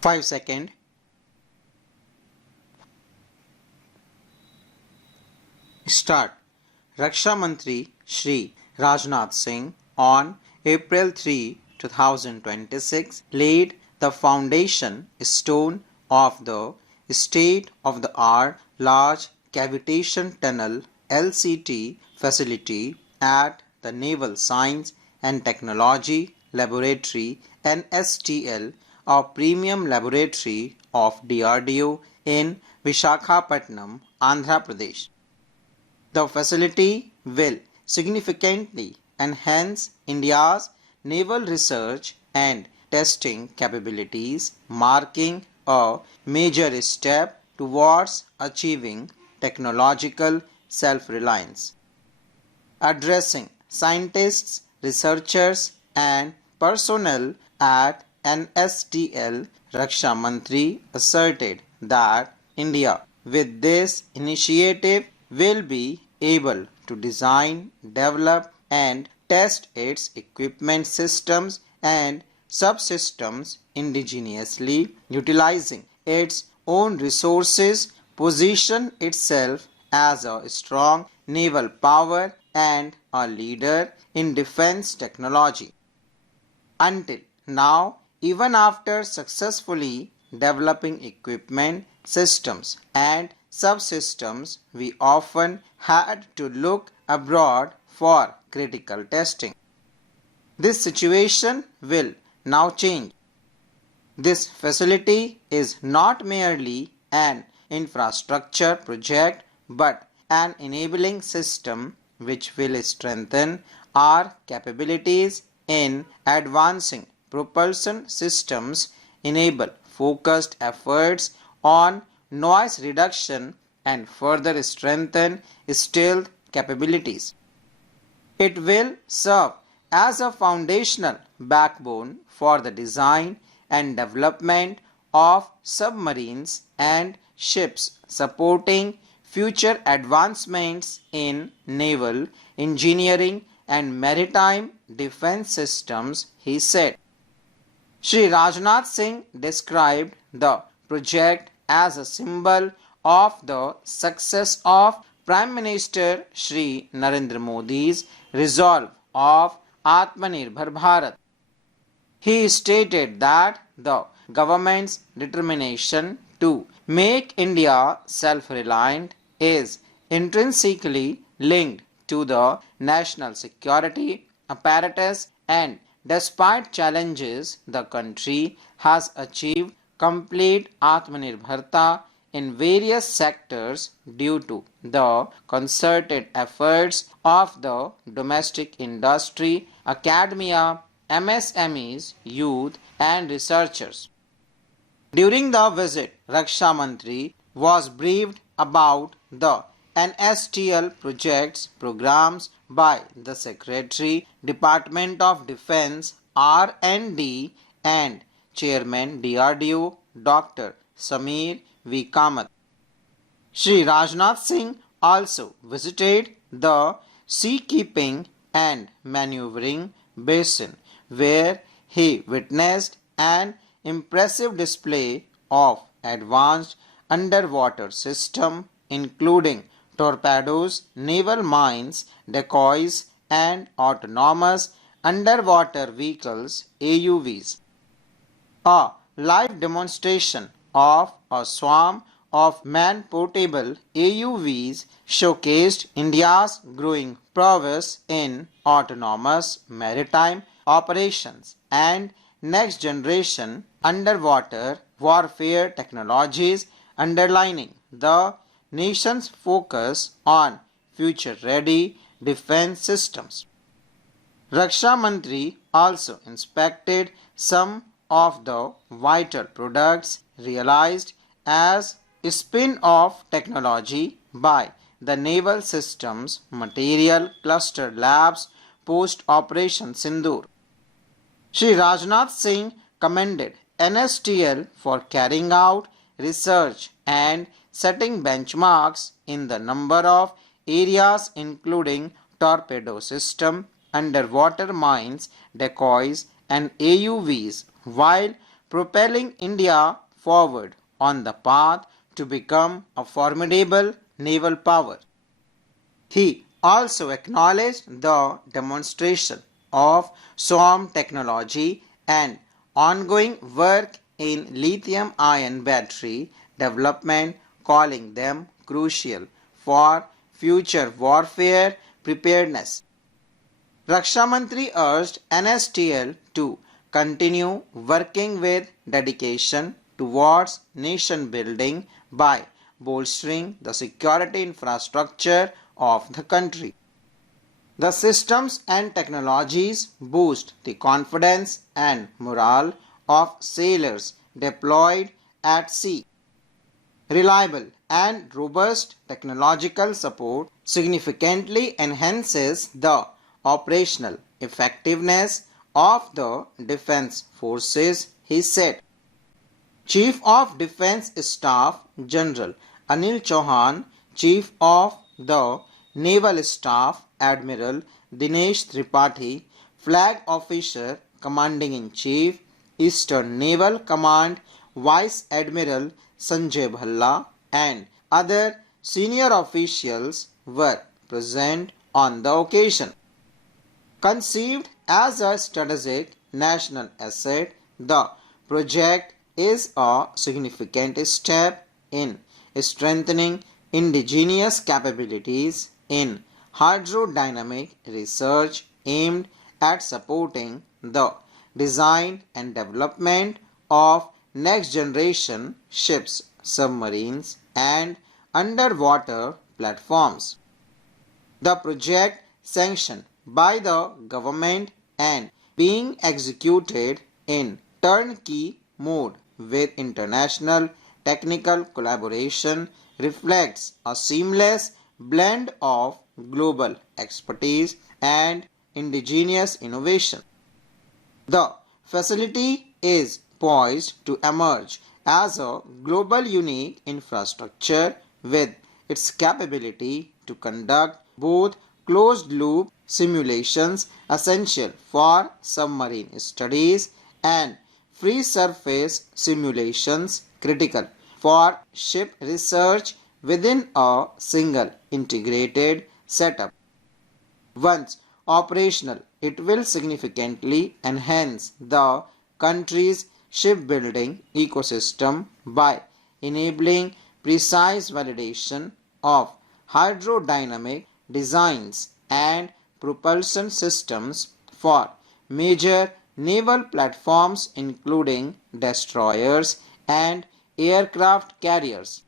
5 seconds. Start. Raksha Mantri Shri Rajnath Singh on April 3, 2026 laid the foundation stone of the state-of-the-art large cavitation tunnel LCT facility at the Naval Science and Technology Laboratory NSTL, a premium laboratory of DRDO in Visakhapatnam, Andhra Pradesh. The facility will significantly enhance India's naval research and testing capabilities, marking a major step towards achieving technological self-reliance. Addressing scientists, researchers and personnel at NSTL, Raksha Mantri asserted that India with this initiative will be able to design, develop and test its equipment systems and subsystems indigenously, utilizing its own resources, position itself as a strong naval power and a leader in defense technology. Until now, even after successfully developing equipment, systems and subsystems, we often had to look abroad for critical testing. This situation will now change. This facility is not merely an infrastructure project but an enabling system which will strengthen our capabilities in advancing propulsion systems, enable focused efforts on noise reduction and further strengthen stealth capabilities. It will serve as a foundational backbone for the design and development of submarines and ships, supporting future advancements in naval engineering and maritime defense systems, he said. Shri Rajnath Singh described the project as a symbol of the success of Prime Minister Shri Narendra Modi's resolve of Atmanirbhar Bharat. He stated that the government's determination to make India self-reliant is intrinsically linked to the national security apparatus, and despite challenges, the country has achieved complete Atmanirbharta in various sectors due to the concerted efforts of the domestic industry, academia, MSMEs, youth and researchers. During the visit, Raksha Mantri was briefed about the NSTL projects programs by the Secretary, Department of Defense R&D and Chairman DRDO Dr. Sameer V. Kamath. Shri Rajnath Singh also visited the seakeeping and maneuvering basin where he witnessed an impressive display of advanced underwater system including torpedoes, naval mines, decoys and autonomous underwater vehicles AUVs. A live demonstration of a swarm of man-portable AUVs showcased India's growing prowess in autonomous maritime operations and next-generation underwater warfare technologies, underlining the nation's focus on future-ready defense systems. Raksha Mantri also inspected some of the vital products realized as spin-off technology by the Naval Systems Material Cluster Labs post-Operation Sindoor. Shri Rajnath Singh commended NSTL for carrying out research and setting benchmarks in the number of areas including torpedo system, underwater mines, decoys and AUVs, while propelling India forward on the path to become a formidable naval power. He also acknowledged the demonstration of swarm technology and ongoing work in lithium-ion battery development, calling them crucial for future warfare preparedness. Raksha Mantri urged NSTL to continue working with dedication towards nation building by bolstering the security infrastructure of the country. The systems and technologies boost the confidence and morale of sailors deployed at sea. Reliable and robust technological support significantly enhances the operational effectiveness of the defense forces, he said. Chief of Defense Staff General Anil Chauhan, Chief of the Naval Staff Admiral Dinesh Tripathi, Flag Officer Commanding-in-Chief, Eastern Naval Command Vice Admiral Sanjay Bhalla, and other senior officials were present on the occasion. Conceived as a strategic national asset, the project is a significant step in strengthening indigenous capabilities in hydrodynamic research aimed at supporting the design and development of next generation ships, submarines, and underwater platforms. The project, sanctioned by the government and being executed in turnkey mode with international technical collaboration, reflects a seamless blend of global expertise and indigenous innovation. The facility is poised to emerge as a global unique infrastructure with its capability to conduct both closed-loop simulations essential for submarine studies and free surface simulations critical for ship research within a single integrated setup. Once operational, it will significantly enhance the country's shipbuilding ecosystem by enabling precise validation of hydrodynamic designs and propulsion systems for major naval platforms including destroyers and aircraft carriers.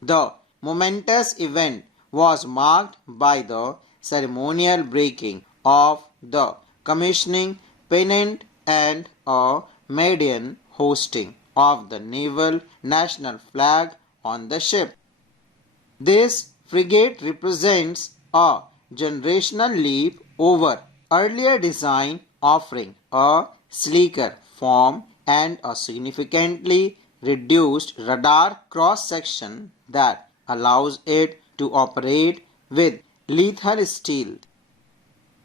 The momentous event was marked by the ceremonial breaking of the commissioning pennant and a maiden hosting of the naval national flag on the ship. This frigate represents a generational leap over earlier design, offering a sleeker form and a significantly reduced radar cross-section that allows it to operate with lethal stealth.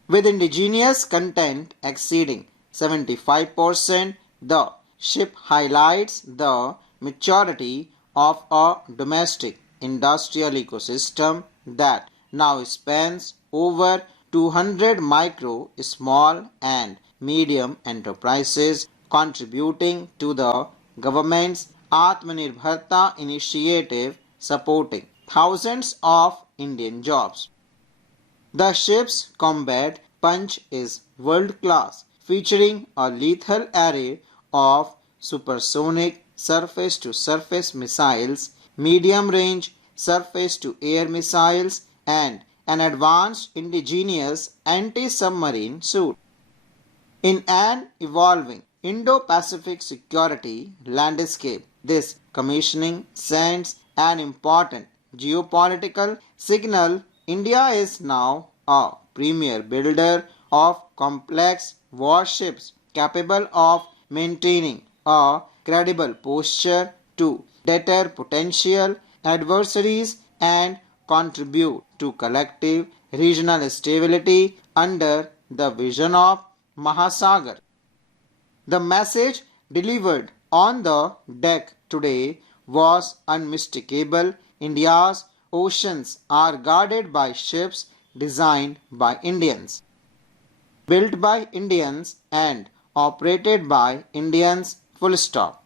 With indigenous content exceeding 75%, the ship highlights the maturity of a domestic industrial ecosystem that now spans over 200 micro, small and medium enterprises, contributing to the government's Atmanirbhar initiative supporting thousands of Indian jobs. The ship's combat punch is world-class, featuring a lethal array of supersonic surface-to-surface missiles, medium-range surface-to-air missiles, and an advanced indigenous anti-submarine suit. In an evolving Indo-Pacific security landscape, this commissioning sends an important geopolitical signal. India is now a premier builder of complex warships capable of maintaining a credible posture to deter potential adversaries and contribute to collective regional stability under the vision of Mahasagar. The message delivered on the deck today was unmistakable. India's oceans are guarded by ships designed by Indians, built by Indians and operated by Indians, full stop.